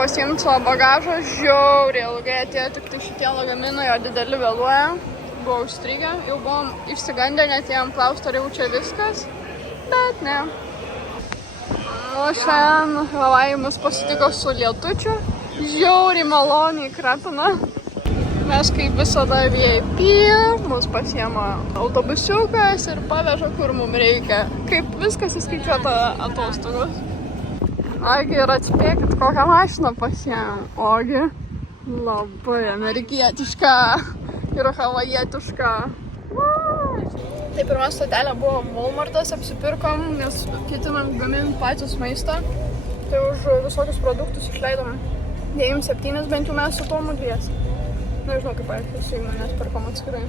pasiimti savo bagažą, žiauriai ilgai atėjo, tik tai šitie lagaminai, jo dideli vėluoja. Buvo užstrigę, jau buvom išsigandę, net jiem klausti, ar jau čia viskas, bet ne. O šiandien Havajai mus pasitiko su lietučiu, žiauriai maloniai krapina. Mes kaip visada VIP, mus pasiema autobusiukas ir paveža, kur mums reikia. Kaip viskas įskaičiuota atostogos. Agi, ir atspėkit, kokią mašiną pasiėmėm. Ogi, labai amerikietiška ir havajietiška. Tai pirma stotelė buvo Walmartas, apsipirkom, nes ketinam gaminti patys maistą. Tai už visokius produktus išleidome 9-7 bent jau mes su tomu dviesi. Nežinau, kaip aiškiai su įmonės perkom atskirai.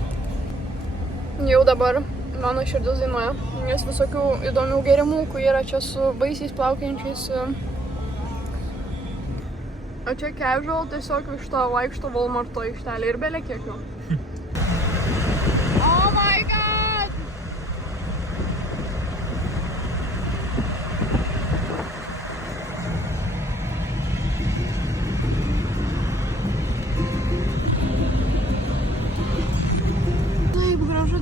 Jau dabar mano širdis dainuoja, nes visokių įdomių gėrimukų yra čia su baisiais plaukiančiais. O čia casual tiesiog iš to vaikšto Walmarto aikštelė ir belė kiekių. Oh my god!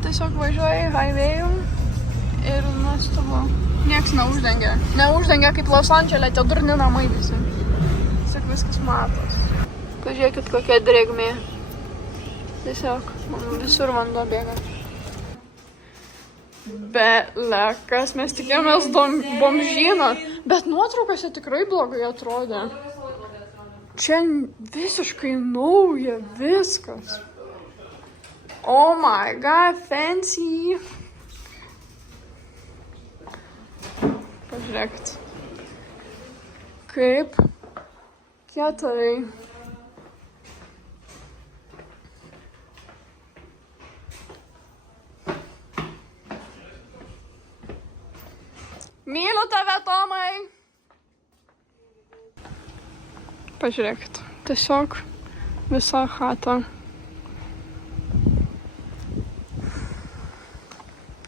Tiesiog važiuoji highway'u ir nuostabu. Nieks neuždengia. Neuždengia kaip Los Andžele, tie durni namai visi. Tiesiog viskas matos. Pažiūrėkit, kokia drėgmė. Tiesiog visur vanduo bėga. Belekas, mes tikėjomės bomžyną, bet nuotraukose tikrai blogai atrodė. Čia visiškai nauja viskas. Oh my god, fancy! Pažiūrėkit. Kaip kietai. Myliu tave, Tomai! Pažiūrėkit. Tiesiog visa chata.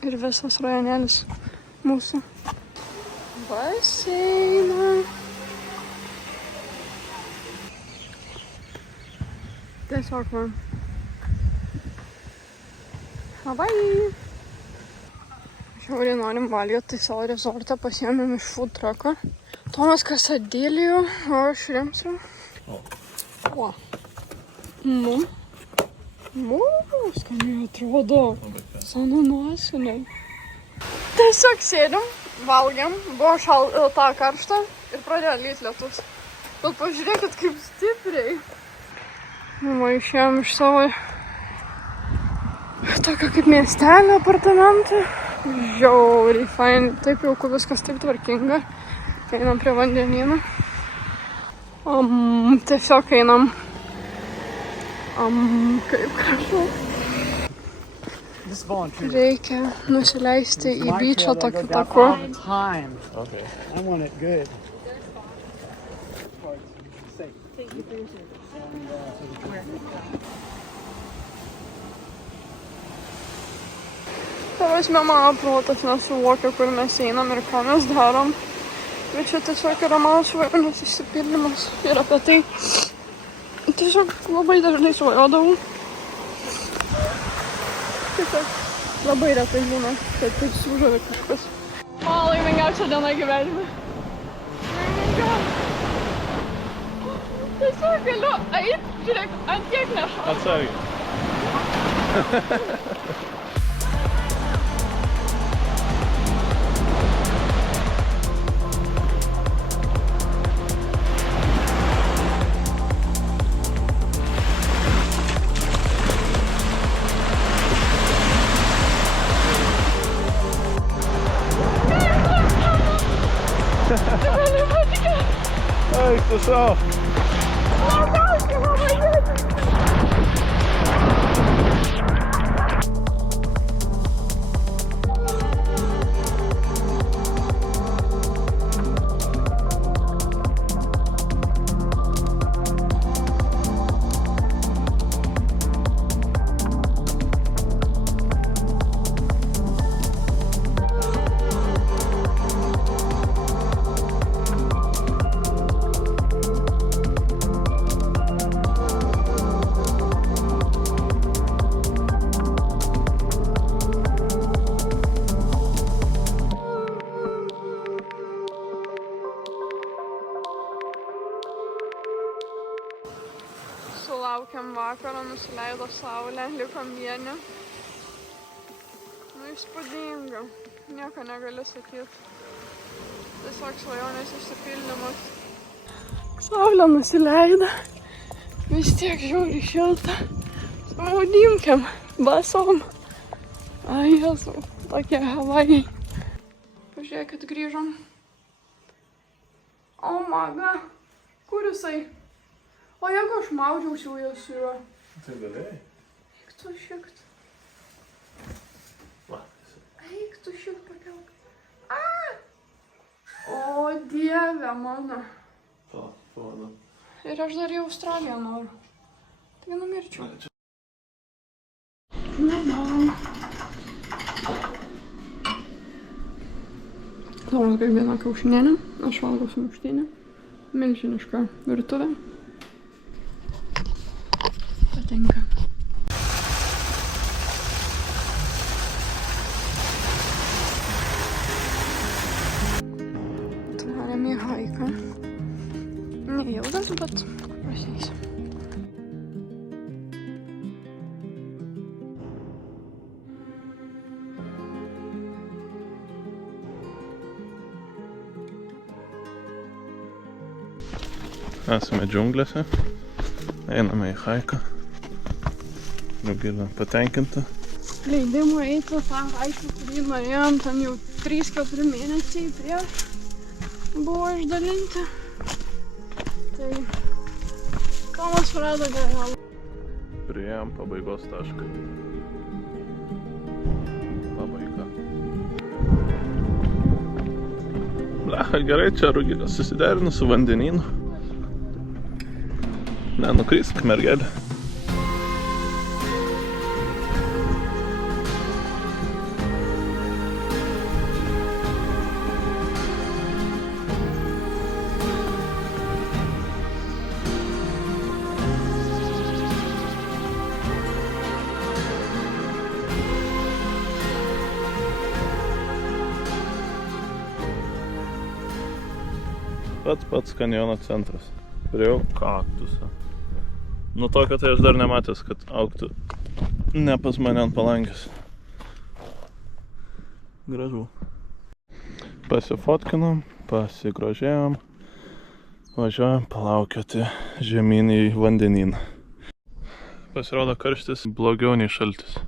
Ir visas rajonėlis mūsų. Baseiną. Tiesiog man. Havajai. Žiauriai norim valgyti, tai savo rezortą pasiėmėm iš food trucko. Tomas kasadėlijų, o aš remsiu. O. Skaniai atrodo. Sananasinė. Tiesiog sėdim, valgiam, buvo šalta karšta ir pradėjo lyt lietus. Bet pažiūrėkit, kaip stipriai. Mama išėjom iš savo tokio kaip miestelio apartamentų. Žiauriai fain, taip jauku, viskas taip tvarkinga. Einam prie vandenyno. Tiesiog einam. Kaip gražu. Reikia nusileisti į beachą tokiu taku. Tavasme mano protas nesuvokia, kur mes einam ir ką mes darom. Bet čia tiesiog yra mano svajonės išsipildymas. Ir apie tai tiesiog labai dažnai svajodavau. Tiesiog labai retai būna, kad taip sužavė kažkas. Mano laimingiausia diena gyvenime. Tiesiog galiu eit, žiūrėk, ant kiek nešau. Atsargiai. Ej, to co? Sulaukėm vakaro, nusileido saulė, likom vieni. Nu, įspūdinga. Nieko negali sakyti. Tiesiog svajonės išsipildymas. Saulė nusileido. Vis tiek žiauriai šilta. Maudymkiam, basom. Ai, Jezu, tokie Havajai. Pažiūrėkit, grįžom. O, maga. Kur jisai? O jeigu aš maudžiausi jau su juo? Tai galėjai? Eik tu šikt. Va. Eik tu šikt pakelk. O, Dieve mano. Pavadu. Ir aš dar į Australiją noriu. Tai numirčiau. Na. Tomas gaivina kiaušinienę, aš valgau sumuštinę. Milžiniška virtuvė. Patinka. Tvarėm į haiką. Neilgas, bet pasieksiu. Esame džiunglėse, einame į haiką. Rugilė patenkinta. Leidimų eiti tą haiką, kurį norėjom, ten jau 3-4 mėnesiai prieš buvo išdalinti. Tai Tomas rado gerą. Priėjom pabaigos tašką. Pabaiga. Blecha, gerai, čia Rugilė susiderino su vandenynu. Nenukrisk, mergelė. Pats kanjono centras. Priejau kaktusą. Nu tokio tai aš dar nematęs, kad augtų ne pas mane ant palangės. Gražu. Pasifotkinom, pasigrožėjom, važiuojam palaukioti žemyn į vandenyną. Pasirodo, karštis blogiau nei šaltis.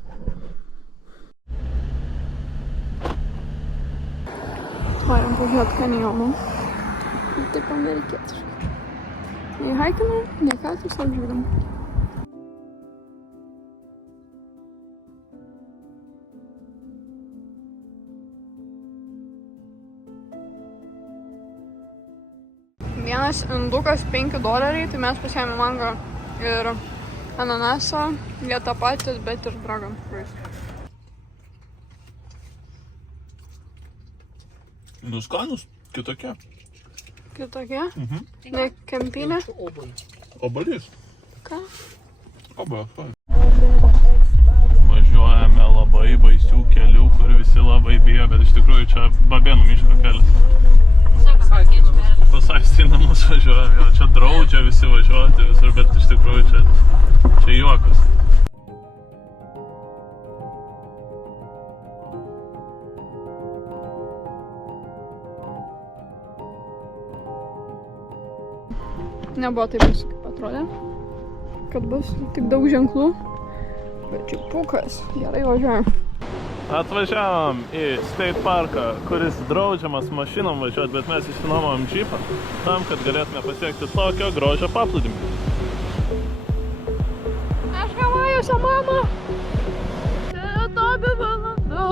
Varam pažiūrėt kanjoną. Taip amerikietiškai. Nei haikinam, nei ką, tiesiog žiūrim. Vienas indukas $5, tai mes pasiėmėm mangą ir ananasą. Jie tą patys, bet ir dragon fruit. Nu skanus, kitokie. Kitokie? Ne kempinė? Obalys. Ką? Obalys. Važiuojame labai baisių kelių, kur visi labai bijo, bet iš tikrųjų čia Babėnų miško kelias. Pasaisti namus važiuojame, jo, čia draudžia visi važiuoti visur, bet iš tikrųjų čia juokas. Nebuvo taip baisu, kaip atrodė, kad bus tik daug ženklų, bet čia pukas, gerai važiuojam. Atvažiavom į State Parką, kuris draudžiamas mašinom važiuoti, bet mes išsinuomojom džipą tam, kad galėtume pasiekti tokio grožio paplūdimį. Aš Havajuose, mama! Čia tobi valanda.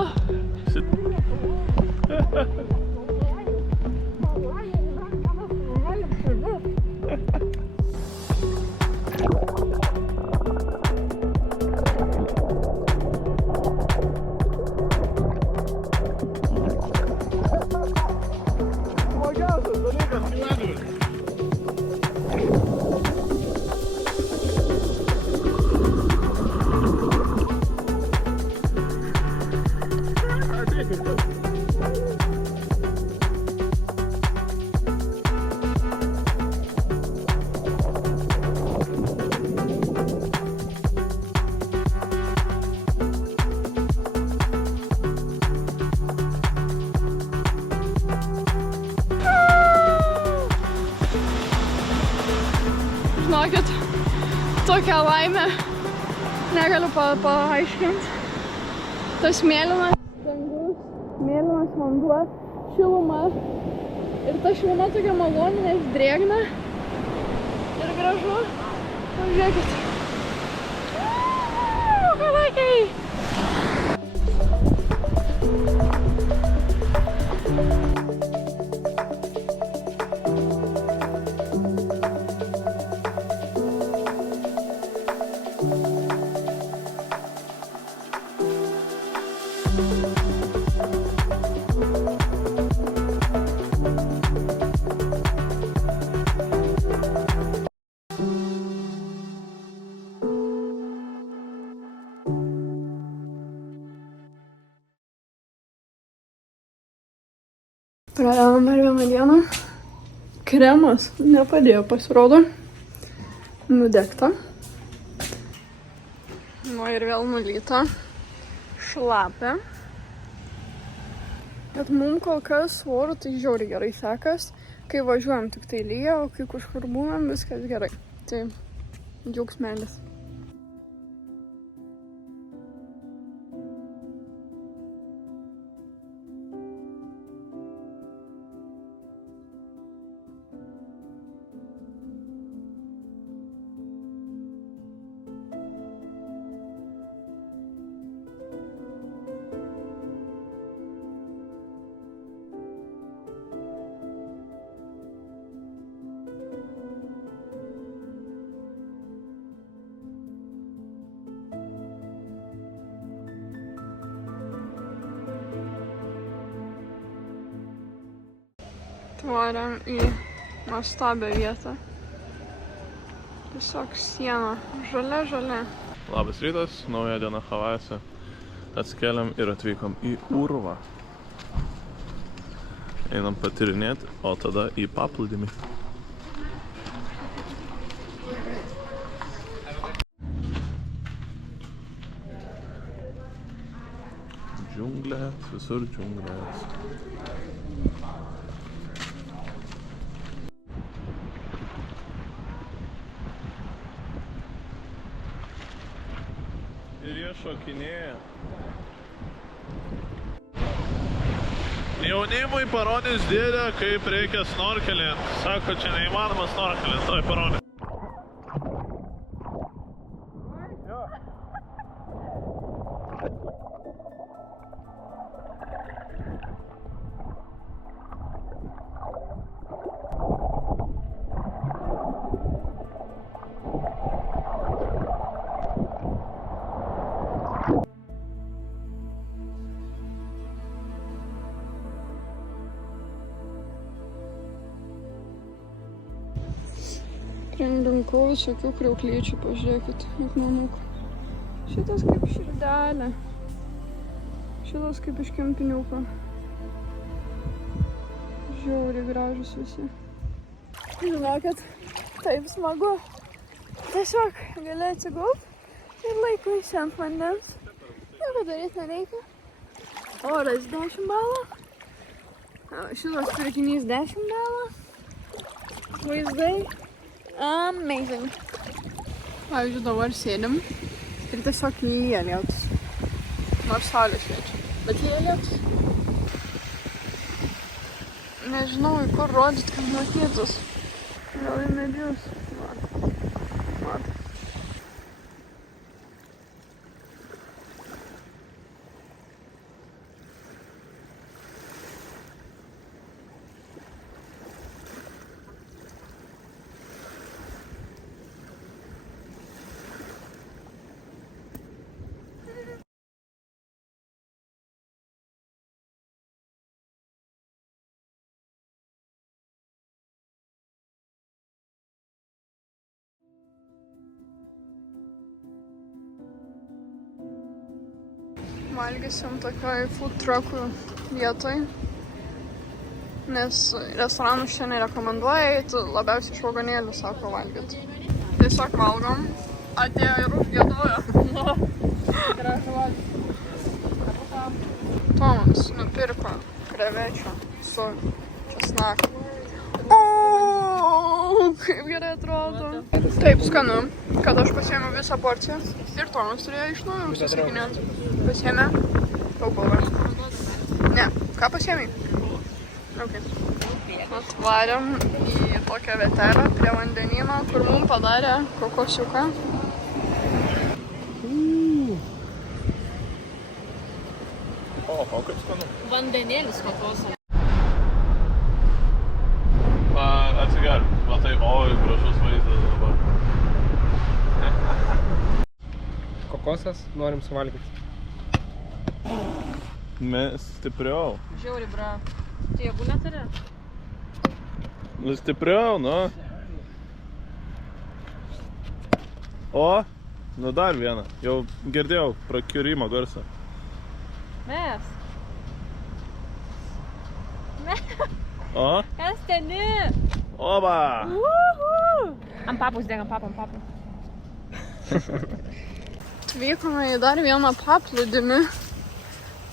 tokia laimė. Negaliu paaiškinti. Tas mėlynas dangus, mėlynas vanduo, šiluma. Ir ta šiluma tokia maloni, nes drėgna. Ir gražu. Pažiūrėkit. Kalakiai! Praradom dar vieną dieną. Kremas nepadėjo, pasirodo. Nudegta. Nu ir vėl nulyta. Šlapia. Bet mums kol kas oru tai žiauriai gerai sekas. Kai važiuojam tik tai lyja, o kai kažkur būnam, viskas gerai. Tai džiaugsmelis. Atvarėm į nuostabią vietą. Tiesiog siena. Žalia. Labas rytas, nauja diena Havajuose. Atsikeliam ir atvykom į urvą. Einam patyrinėti, o tada į paplūdimį. Džiunglės, visur džiunglės. Ir jie šokinėja. Jaunimui parodys dėdę, kaip reikia snorkelint. Sako, čia neįmanoma snorkelint, tai parodys. Pririnkau visokių kriauklyčių, pažiūrėkit, akmenukų. Šitas kaip širdelė. Šitas kaip iš kempiniuko. Žiauriai gražus visi. Žinokit, taip smagu. Tiesiog gali atsigult ir laikaisi ant vandens. Nieko daryti nereikia. Oras 10 balų. Šitas pirkinys 10 balų. Vaizdai. Amazing. Pavyzdžiui, dabar sėdim ir tiesiog lyja lietus. Nors saulė šviečia. Bet lyja lietus. Nežinau, į kur rodyt, kad matytus. Gal į medžius. Mat. Valgysim tokioj food truckų vietoj, nes restoranus čia nerekomenduoja eiti, labiausiai iš vagonėlių sako valgyti. Tiesiog valgom, atėjo ir užgiedojo. Gražu valgyti. Tomas nupirko krevečių su česnaku. Kaip gerai atrodo. Taip skanu, kad aš pasiėmiau visą porciją. Ir Tomas turėjo iš naujo užsisakinėti. Pasiėmė taupalą. Ne, ką pasiėmė? Ok. Atvarėm į tokią vietelę prie vandenyno, kur mums padarė kokosiuką. O, kaip skanu. Vandenėlis kokosas. Atsigerk, matai, oi, gražus vaizdas dabar. Kokosas, norim suvalgyti. Mes stipriau. Žiauri, bra. Tai jėgų neturi? Nu stipriau, nu. O, nu dar vieną. Jau girdėjau prakiurimo garsą. Mes. O, Kas teni? oba. Ant papus dėk, ant papų. Atvykome į dar vieną paplūdimį.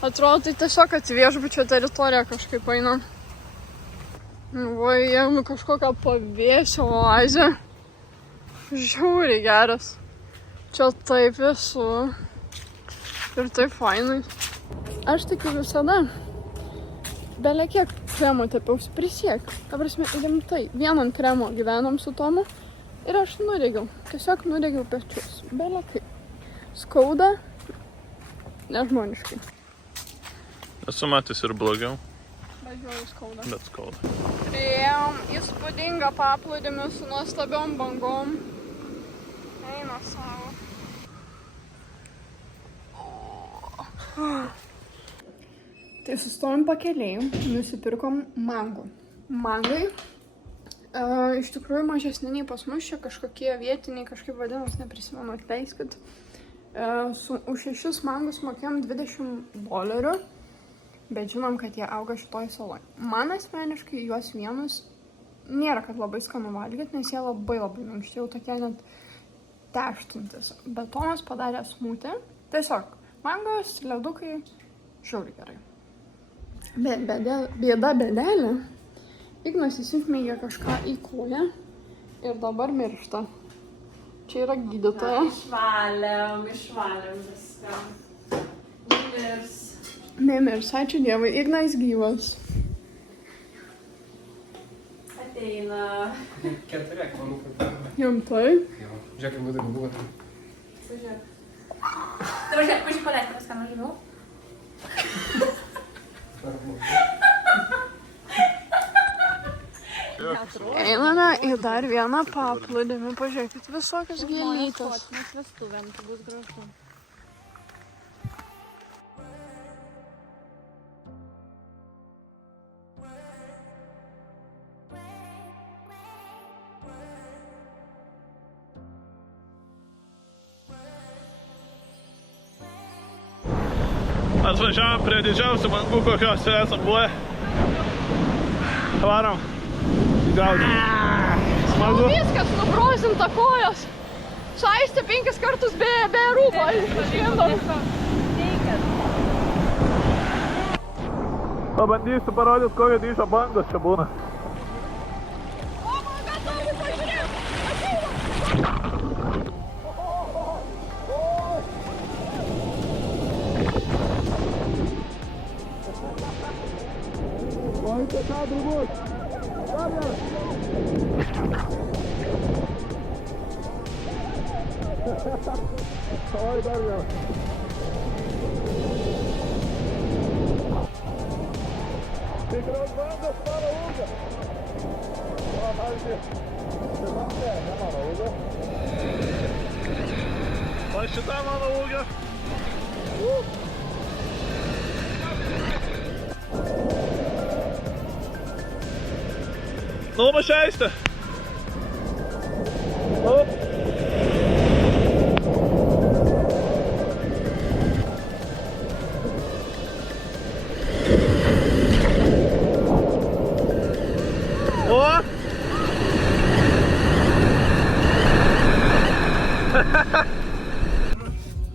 Atrodo, tai tiesiog kad viešbučio teritorija kažkaip eina. Va, jeigu kažkokią pavėsio oazę. Žiauriai geras. Čia taip visų. Ir taip fainai. Aš tikiu visada. Bele kiek kremo tepiausi, prisiek. Ta prasme, rimtai. Vien ant kremo gyvenom su Tomu. Ir aš nudegiau. Tiesiog nudegiau pečius. Bele kaip. Skauda. Nežmoniškai. Esu matęs ir blogiau, Važiuoju skauda. bet skauda. Priėjom įspūdingą paplūdimį su nuostabiom bangom. Eina savo. Tai sustojom pakeliai, nusipirkom mangų. Mangai iš tikrųjų mažesni nei pas mus, čia kažkokie vietiniai, kažkaip vadinas, neprisimenu, atleiskit. Už 6 mangus mokėjom $20, bet žinom, kad jie auga šitoj saloj. Man asmeniškai juos vienus nėra, kad labai skanu valgyti, nes jie labai minkšti, jau tokie net teštintis. Bet Tomas padarė smūtį, tiesiog mangos, ledukai, žiauriai gerai. Bet bėda bėdelė, Ignas įsimėgė kažką į koją ir dabar miršta. Čia yra gydytoja. Išvalėm viską. Nemirs. Nemirs, ačiū Dievui, Ignas gyvas. Ateina. 4 akmenų kaip. Jumtai. Jo, žiūrėk, kaip būtų buvo. Važiuok. Dabar žiūrėk, pažiūrėk paleistas, ką nežinau. Einame į dar vieną paplūdimį, pažiūrėkit, visokios gėlytės. Mes vestuvėm, tai bus gražu. Atvažiavom prie didžiausių mangų, kokios esam buvę. Varom. Gaudom. Smagu. Viskas, nubrozinta kojos. Šaistė 5 kartus be rūbo. Pabandysiu parodyti, kokio dydžio bangos čia būna. Oi, čia ką, draugus? Oi, dar jau. Tikros bandos mano ūgio. O, pavyzdžiui, ne mano ūgio. O šita mano ūgio. Nu, pašeistė.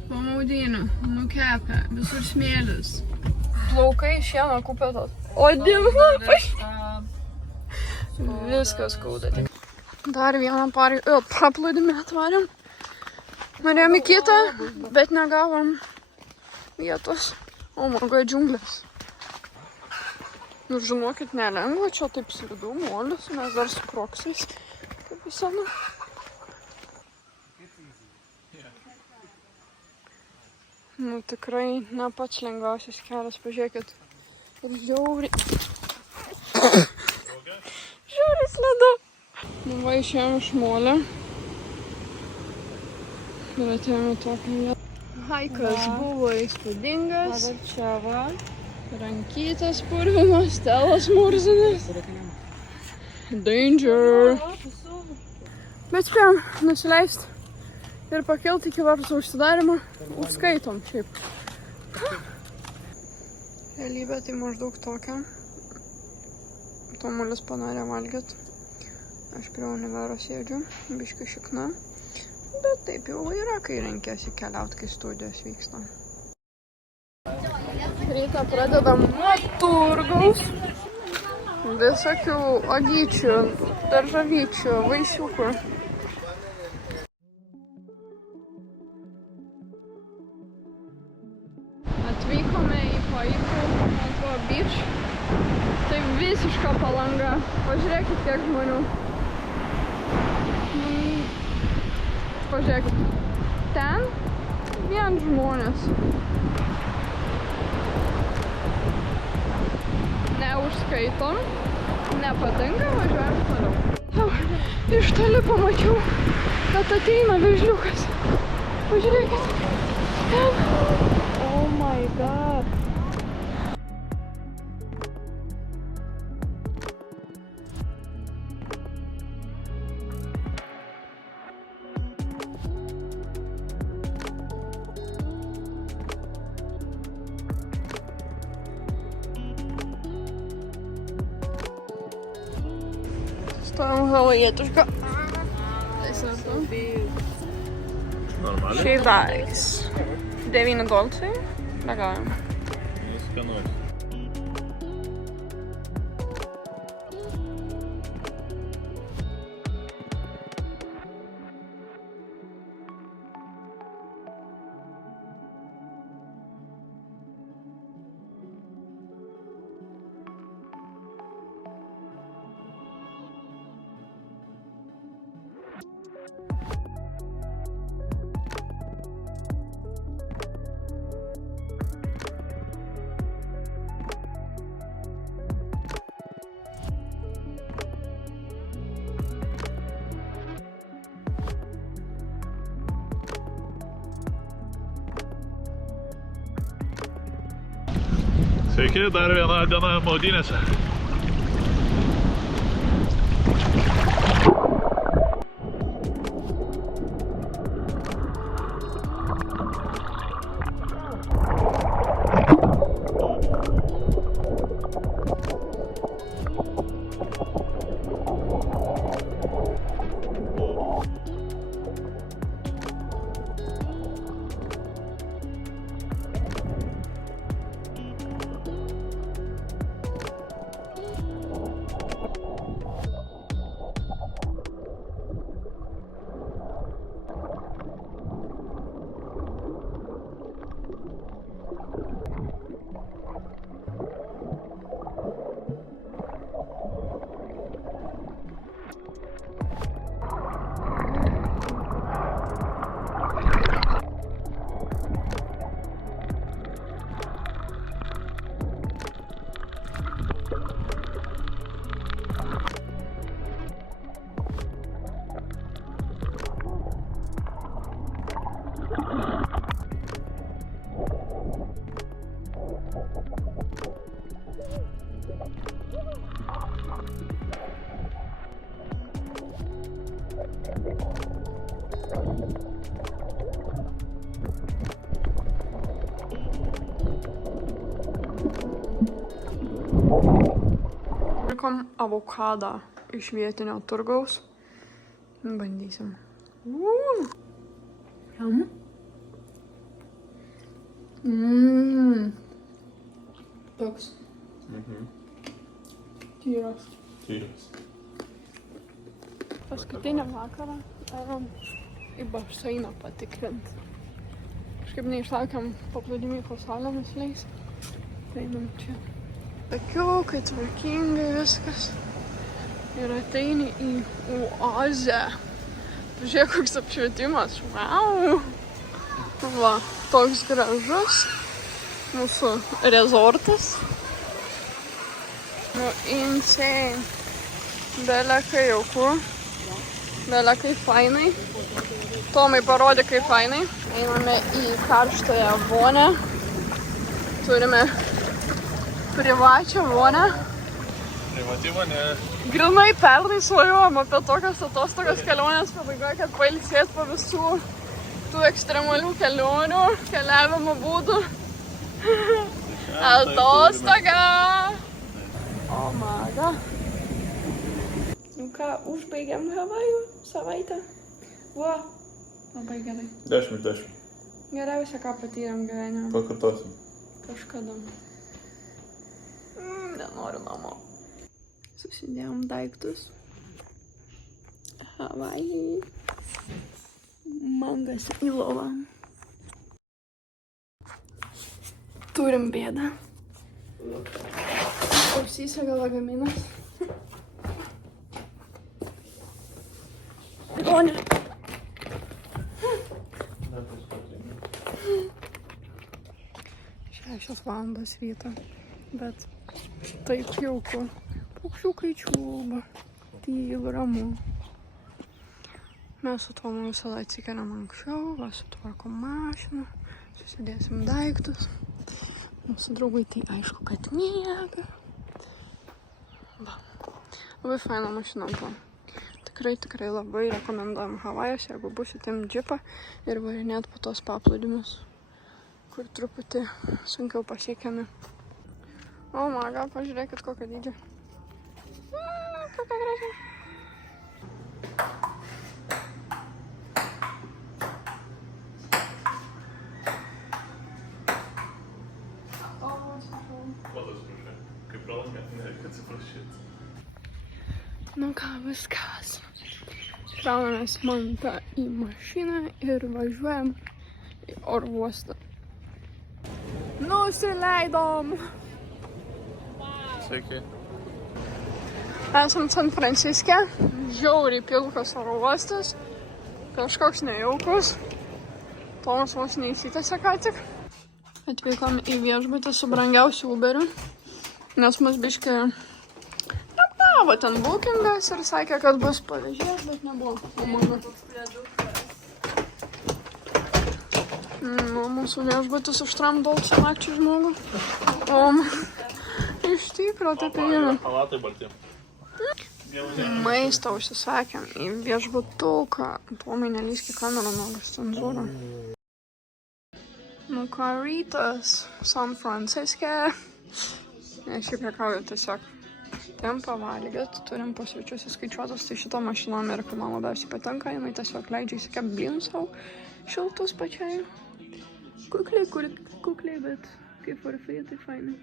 Po maudynių, nukepę, visur smėlis. Plaukai šieno kupetos. O dievina, Viskas skauda tik. Dar vieną paplūdimį atvarėm. Norėjom į kitą, bet negavom vietos. O mano džiunglės. Nu, žinokit, nelengva, čia taip slidu, molis, mes dar su kroksais. Kaip visada. Nu, tikrai ne pats lengviausias kelias, pažiūrėkit. Ir žiauriai. Žiauriai slidu. Nu, va, išėjom iš molio. Ir atėjome tokią vietą. Haikas buvo įspūdingas. Čia va. Rankytės purvinos, telas murzinis. Danger. Bet spėjom nusileisti ir pakilti iki vartų užsidarimo. Skaitom šiaip. Realybė tai maždaug tokia. Tomulis panorė valgyt. Aš prie univero sėdžiu, biški šikna. Bet taip jau yra, kai renkėsi keliauti, kai studijos vyksta. Rytą pradedam nuo turgaus. Visokių agyčių, daržovyčių, vaisiukų. Atvykome į Paipų beach. Tai visiška Palanga. Pažiūrėkit, kiek žmonių. Pažiūrėkit. Ten vien žmonės. Neužskaitom. Nepatinka, važiuojam toliau. Iš toli pamačiau, kad ateina vežliukas. Pažiūrėkit. Ten. Oh my god. Stojam havajietišką. Normaliai? Šiaip daikis. 9 dolcai. Ragaujam. Nuskanuosiu. Sveiki, dar viena diena maudynėse. Pirkom avokadą iš vietinio turgaus. Bandysim. Toks. Tyras. Tyras. paskutinį vakarą į baseiną patikrint. Kažkaip neišlaukiam paplūdimį, kol saulė nusileis. Einam čia. Takiukai, tvarkingai viskas. Ir ateini į oazę. Pažiūrėk, koks apšvietimas. Wow! Va, toks gražus mūsų rezortas. Nu, insane. Belekai jauku. Belekai fainai. Tomai parodė, kaip fainai. Einame į karštąją vonę. Turime privačią vonę. Privati vonė. Grinai pernai svajojom apie tokias atostogas kelionės pabaigoje, kad pailsėt po visų tų ekstremalių kelionių, keliavimo būdų. Atostoga! O maga. Nu ką, užbaigiam Havajų savaitę. Va, labai gerai. 10. Geriausia, ką patyrėm gyvenime. Pakartosim. Kažkada. Nenoriu namo. Susidėjom daiktus. Havajai. Mangas į lovą. Turim bėdą. Ausysega lagaminas. Ligonė. 6 valandos ryto, bet taip jauku. Paukščiukai čiulba, tylu, ramu. Mes su Tomu visada atsikeliam anksčiau, va sutvarkom mašiną, susidėsim daiktus. Mūsų draugai tai aišku, kad miega. Va. Labai faina mašina buvo. Tikrai labai rekomenduojam Havajus, jeigu busit im džipą ir varinėt po tos paplūdimius, kur truputį sunkiau pasiekiami. O maga, pažiūrėkit kokią dydžią. Kokia graži. Kaip pralangė, nereikia atsiprašyti. Nu ką, viskas. Kraunamės mantą į mašiną ir važiuojam į oro uostą. Nusileidom! Sveiki. Esam San Franciske. Žiauriai pilkas oro uostas. Kažkoks nejaukus. Tomas vos neįsitęsė ką tik. Atvykom į viešbutį su brangiausiu Uberiu. Nes mus biškį neapgavo ten bookingas ir sakė, kad bus pavežės, bet nebuvo. O mano. Mūsų viešbutis užtramdo aukso nakčių žmogų. O iš tikro taip yra. Halatai balti. Maistą užsisakėm į viešbutuką. Tomai nelysk į kamerą, nuogas cenzūrą. Nu ką, rytas San Franciske. Aš šiaip rekauju tiesiog. Turim pavalgyt, turim pusryčius įskaičiuotus, tai šita mašina Amerikai man labiausiai patinka, jinai tiesiog leidžia įsikep blynų savo šiltus pačiai. Kukliai, bet kaip for free, tai fainai.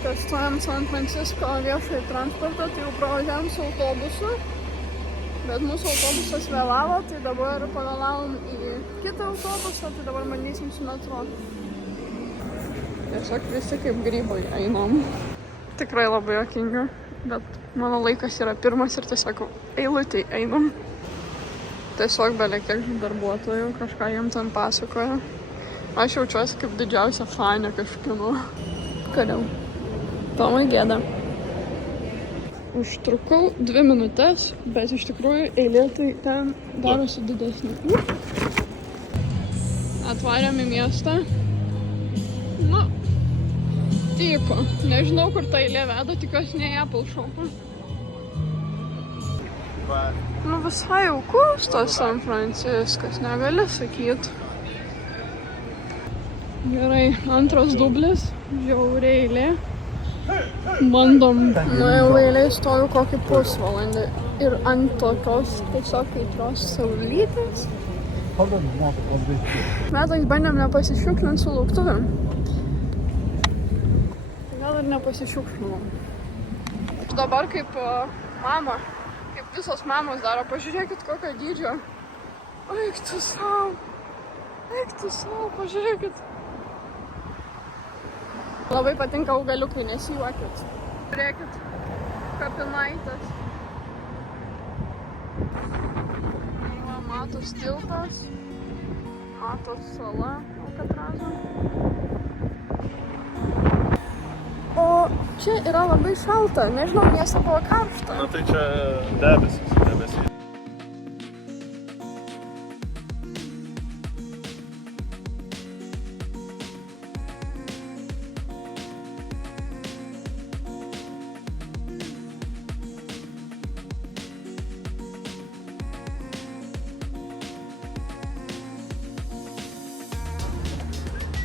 Testuojam San Francisko viešąjį transportą, tai jau pravažiavom su autobusu, bet mūsų autobusas vėlavo, tai dabar pavėlavom į kitą autobusą, tai dabar bandysim su metro. Tiesiog visi kaip grybai einam. Tikrai labai juokinga, bet mano laikas yra pirmas ir tiesiog eilutėj einam. Tiesiog belekiek darbuotojų kažką jiem ten pasakoja. Aš jaučiuosi kaip didžiausia fanė kažkieno. Kodėl? Tomai gėda. Užtrukau 2 minutės, bet iš tikrųjų eilė tai ten darosi didesnė. Atvarėm į miestą. Nu, tipo, nežinau, kur ta eilė veda, tikiuosi ne į Apple Shopą. Nu, visai jaukus tas San Franciskas, negali sakyt. Gerai, antras dublis, žiauri eilė. Bandom. Nu, jau eilėj stoviu kokį pusvalandį. Ir ant tokios tiesiog kaitros saulytės. Metais bandėm nepasišiukšlinti su lauktuvėm. Gal ir nepasišiukšlinom. Dabar kaip mama, kaip Visos mamos daro, pažiūrėkit kokio dydžio. Eik tu savo, pažiūrėkit. Labai patinka augaliukai, nesijuokit. Žiūrėkit, kapinaitas. Va, matos tiltas, matos sala Alcatrazo. O čia yra labai šalta, nežinau, mieste buvo karšta. Na tai čia debesys.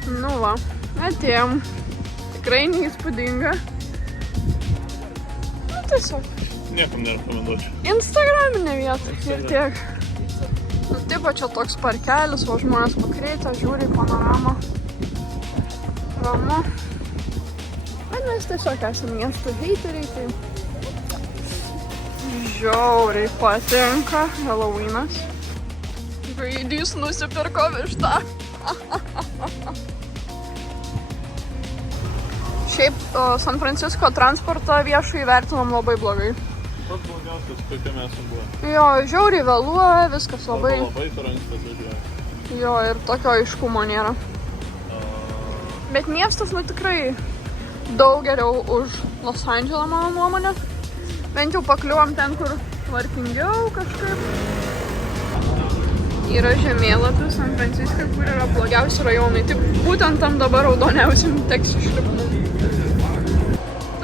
Nu va, atėjom. Tikrai neįspūdinga. Nu, tiesiog. Niekam nerekomenduočiau. Instagraminė vieta ir tiek. Nu, taip, čia toks parkelis, o žmonės pakreitę, žiūri į panoramą. Ramu. Bet mes tiesiog esame miesto heiteriai, tai žiauriai patinka Halloweenas. Gaidys nusipirko vištą. Šiaip San Francisco transportą viešai vertinam labai blogai. Pats blogiausias, kokie mes esam buvę. Jo, žiauriai vėluoja, viskas labai. Labai per anksti atvažiuoja. Jo, ir tokio aiškumo nėra. Bet miestas, nu tikrai daug geriau už Los Andželą, mano nuomonė. Bent jau pakliuvom ten, kur tvarkingiau kažkaip. Yra žemėlapis San Francisco, kur yra blogiausi rajonai. Tik būtent tam dabar raudoniausiam teks išlipti.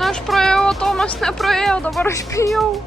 Na, aš praėjau, o Tomas nepraėjo, dabar aš bijau.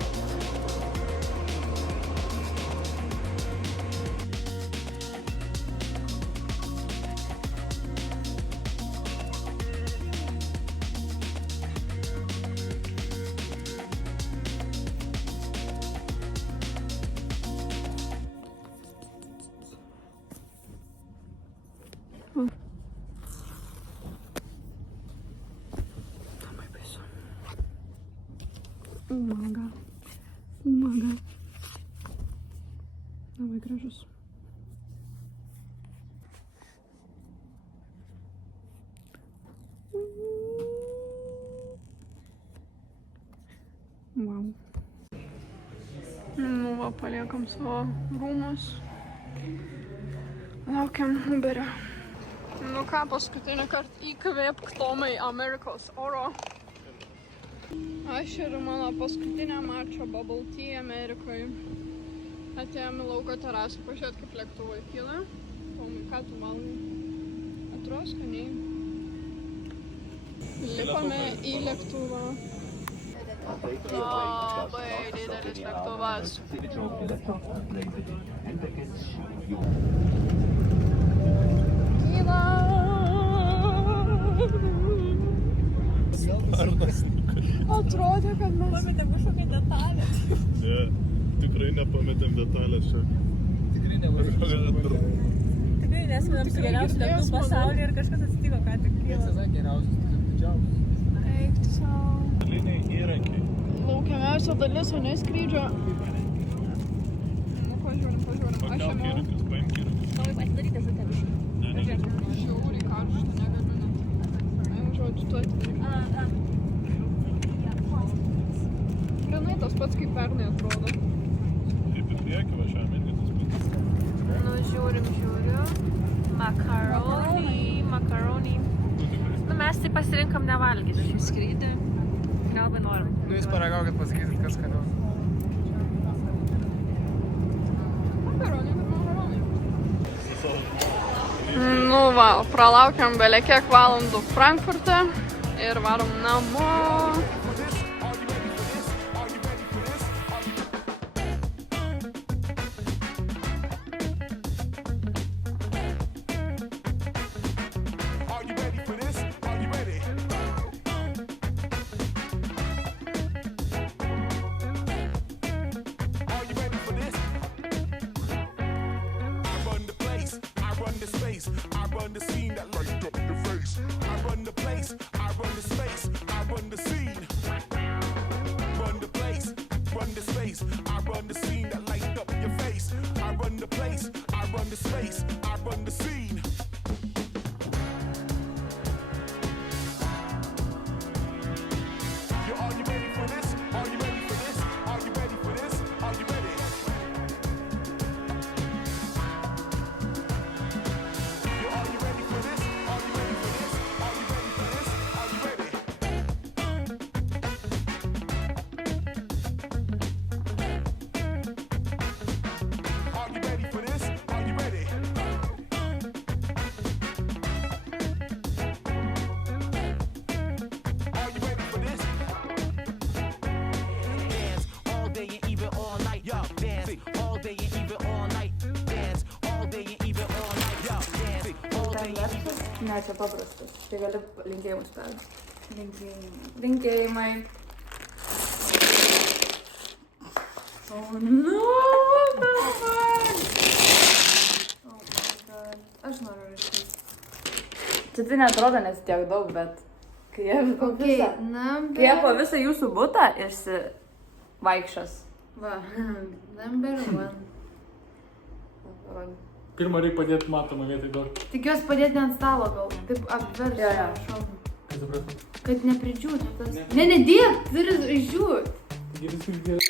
Umaga. Labai gražus. Wow. Nu va, paliekam savo rūmus. Laukiam Uberio. Nu ką, paskutinį kartą įkvėpk Tomai Amerikos oro. Aš ir mano paskutinę mačą Bubble Tea Amerikoje. Atėjom į lauko terasą, pažiūrėt, kaip lėktuvai kyla. Tomai, ką tu valgai? Atrodo skaniai. Lipame į lėktuvą. Labai didelis lėktuvas. Kyla. Atrodė, kad mes pametėm kažkokią detalę. Ne, tikrai nepametėm detalės čia. Tikrai nevažiuoju. Tikrai nesame geriausių lėktuvų pasaulyje ir kažkas atsitiko, ką tik kyla. Tiesa, geriausius, didžiausius. Eik tu savo. Daliniai įrankiai. Laukiamiausia dalis, o ne skrydžio. Nu, pažiūrim. Pakelk įrankius, paimk įrankius. Noriu pasidaryti žutę biškį. Ne. Žiauriai karšta, negaliu net. Ai, žodžiu, tu atidaryti. Grinai tas pats kaip pernai atrodo. Kaip į priekį važiavame, irgi tas pats. Nu, žiūriu. Makaroni. Nu, mes tai pasirinkam nevalgyti šį skrydį. Nelabai norim. Nu, jūs paragaukit, pasakysit, kas skaniau. Makaronai. Nu va, pralaukiam belekiek valandų Frankfurte ir varom namo. I run the place, run the space. I run Vertas? Ne, čia paprastas. Tai gali linkėjimus perduoti. Linkėjimai. Oh no, dabar. Oh my god. Aš noriu rašyti. Tai neatrodo nes tiek daug, bet kai jie po visą jūsų butą išsivaikščios. Va, number 1. Pirmą reikia padėti matomą vietą gal. Tikiuosi padėti ant stalo gal. Taip apversti. Kaip supratau? Kad nepridžiūtų tas. Ne, nedėk, turi išdžiūt. Taigi viskas gerai.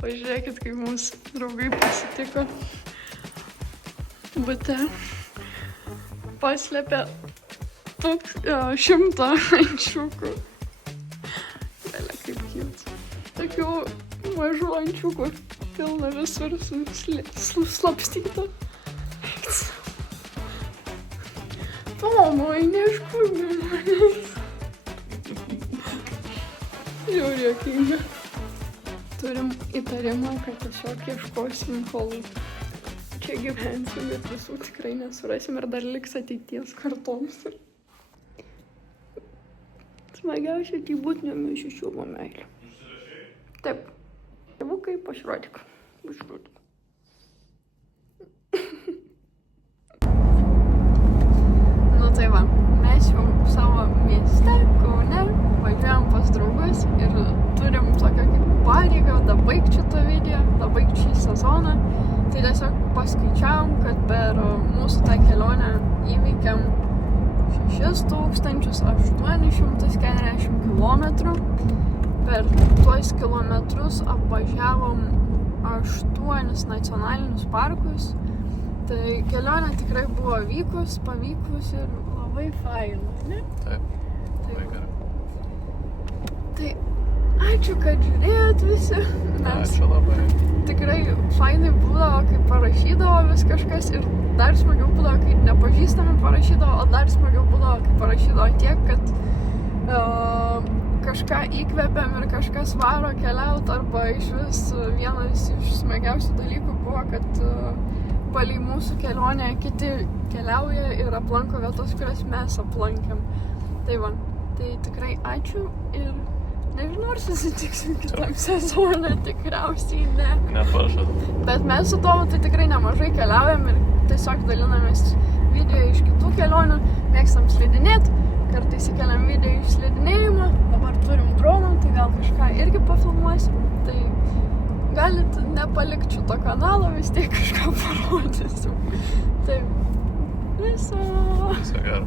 Pažiūrėkit, kaip mūsų draugai pasitiko. Bute paslėpė 100 ančiukų. Galia kaip cute. Tokių mažų ančiukų pilna visur slapstyta. Tomai, neiškūmė manęs. Jau juokinga. Turim įtarimą, kad tiesiog ieškosim, kol čia gyvensim, bet visų tikrai nesurasim ir dar liks ateities kartoms. Smagiausia, tai būtinėme šešiumo meilė. Taip. Tėvukai, pasirodyk. Nu tai va, mes jau savo mieste, Kaune, važiuojam pas draugus ir turim tokią kaip pareigą dabaigti šitą video, dabaigti šį sezoną. Tai tiesiog paskaičiavom, kad per mūsų tą kelionę įveikėm 6840 kilometrų. Per tuos kilometrus apvažiavom 8 nacionalinius parkus. Tai kelionė tikrai buvo pavykus ir labai faina, ne? Taip, labai gerai. Tai ačiū, kad žiūrėjot visi. Ačiū labai. Tikrai fainai būdavo, kai parašydavo vis kažkas ir dar smagiau būdavo, kai nepažįstami parašydavo, o dar smagiau būdavo, kai parašydavo tiek, kad kažką įkvepiam ir kažkas varo keliaut, arba iš vis vienas iš smagiausių dalykų buvo, kad palei mūsų kelionę kiti keliauja ir aplanko vietas, kurias mes aplankėm. Tai va, tai tikrai ačiū ir nežinau, ar susitiksim kitam sezonui, tikriausiai ne. Nepažadu. Bet mes su Tomu tai tikrai nemažai keliaujam ir tiesiog dalinamės video iš kitų kelionių, mėgstam slidinėti, kartais įkeliam video iš slidinėjimo, dabar turim droną, tai gal kažką irgi pafilmuosim, tai galit nepalikti šito kanalo, vis tiek kažką parodysim. Tai viso Viso gero.